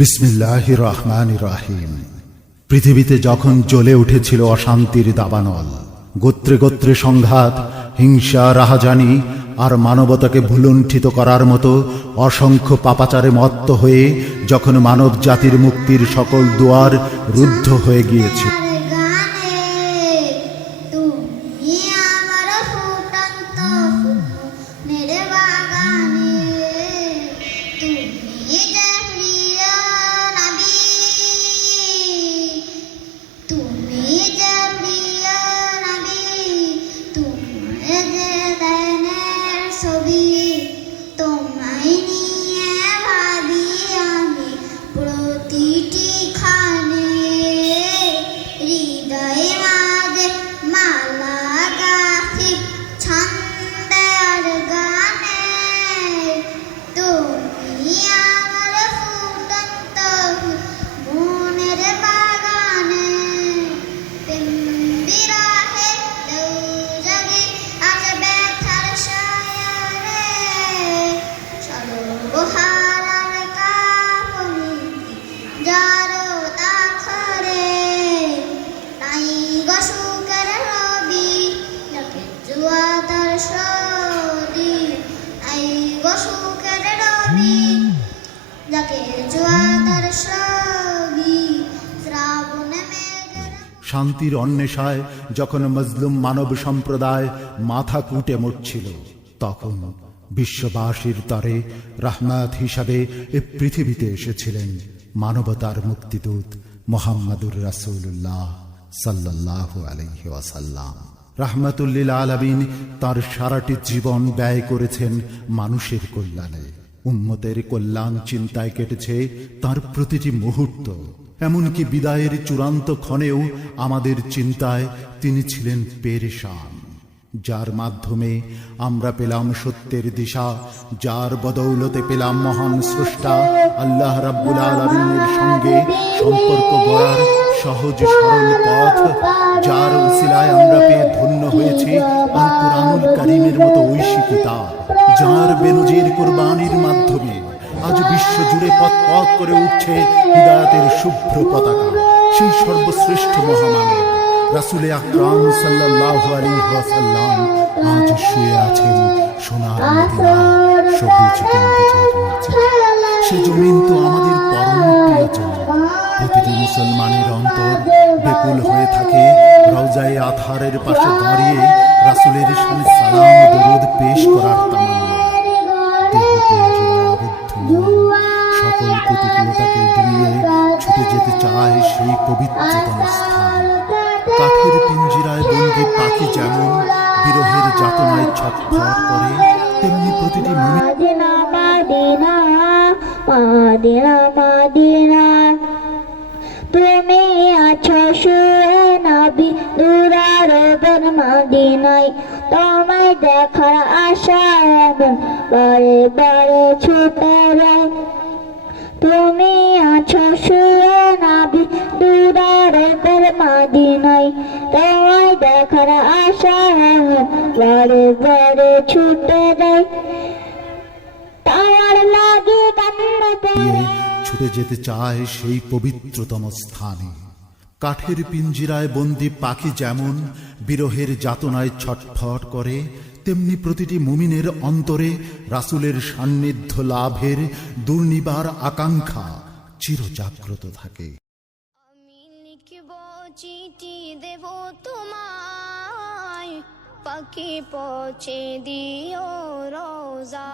বিসমিল্লাহির রহমানির রহিম। পৃথিবীতে যখন জ্বলে উঠেছিল অশান্তির দাবানল, গোত্রে গোত্রে সংঘাত, হিংসা, রাহাজানি আর মানবতাকে ভুলুণ্ঠিত করার মতো অসংখ্য পাপাচারে মত্ত হয়ে যখন মানব জাতির মুক্তির সকল দুয়ার রুদ্ধ হয়ে গিয়েছে, শান্তির অন্বেষায় যখন মজলুম মানব সম্প্রদায় মাথা কুটে মরছিল, তখন বিশ্ববাসীর তরে রাহমাত হিসাবে এ পৃথিবীতে এসেছিলেন মানবতার মুক্তিদূত মুহাম্মদুর রাসূলুল্লাহ সাল্লাল্লাহু আলাইহি ওয়াসাল্লাম। রাহমাতুল লিল আলামিন তার সারাটি জীবন ব্যয় করেছেন মানুষের কল্যাণে। উম্মতের কল্যাণ চিন্তায় কেটেছে তার প্রতিটি মুহূর্ত। এমনকি বিদায়ের চূড়ান্ত ক্ষণেও আমাদের চিন্তায় তিনি ছিলেন পেরেশান। যার মাধ্যমে আমরা পেলাম সত্যের দিশা, যার বদৌলতে পেলাম মহান স্রষ্টা আল্লাহ রাব্বুল আলামিনের সঙ্গে সম্পর্ক গড়ার সহজ সরল পথ, যার উসিলায় আমরা পেয়ে ধন্য হয়েছি আল কুরআনুল কারীমের মতো ঐশী কিতাব, যার বেনজির কুরবানির মাধ্যমে আজ বিশ্বজুড়ে পথ পথ করে উঠছে হিদায়াতের শুভ্র পতাকা। সেই সর্বশ্রেষ্ঠ মহামানব রাসূলে আকরাম সাল্লাল্লাহু আলাইহি ওয়াসাল্লাম আজ শুয়ে আছেন সোনার মদিনায় সবুজ গম্বুজের নিচে। সে জমিন তো আমাদের পরম প্রিয় জমিন। প্রতিটি মুসলমানের অন্তর বেকুল হয়ে থাকে রওজায়ে আতহারের পাশে দাঁড়িয়ে রাসূলের শানে সালাম দরুদ পেশ করার তামান্না। সকল প্রতিকূলতাকে ডিঙিয়ে ছুটে যেতে চায় সেই পবিত্রতম স্থান। কাঠের পিঞ্জিরায় বন্দি পাখি যেমন বিরহের যাতনায় ছটফট করে, তেমনি প্রতিটি মদিনা মদিনা মদিনা মদিনা, তুমি আছো শুয়ে নবী দুরারোবণ মদিনায়, তোমায় দেখার আশায় বারে বারে ছুটে যায়। তুমি আছো শুয়ে নবী দুরারোবণ মদিনায়, তোমায় দেখার আশায় বারে বারে ছুটে যায়। তার লাগে কান্নাতে ছুটে যেতে চায় সেই পবিত্রতম স্থানে। কাঠের পিঞ্জিরায় বন্দি পাখি যেমন বিরহের যাতনায় ছটফট করে, তেমনি প্রতিটি মুমিনের অন্তরে রাসূলের সান্নিধ্য লাভের দুর্নিবার আকাঙ্ক্ষা চিরজাগ্রত থাকে। আমি লিখব চিঠি দেব তোমায়, পাখি পৌঁছে দিও রোজা।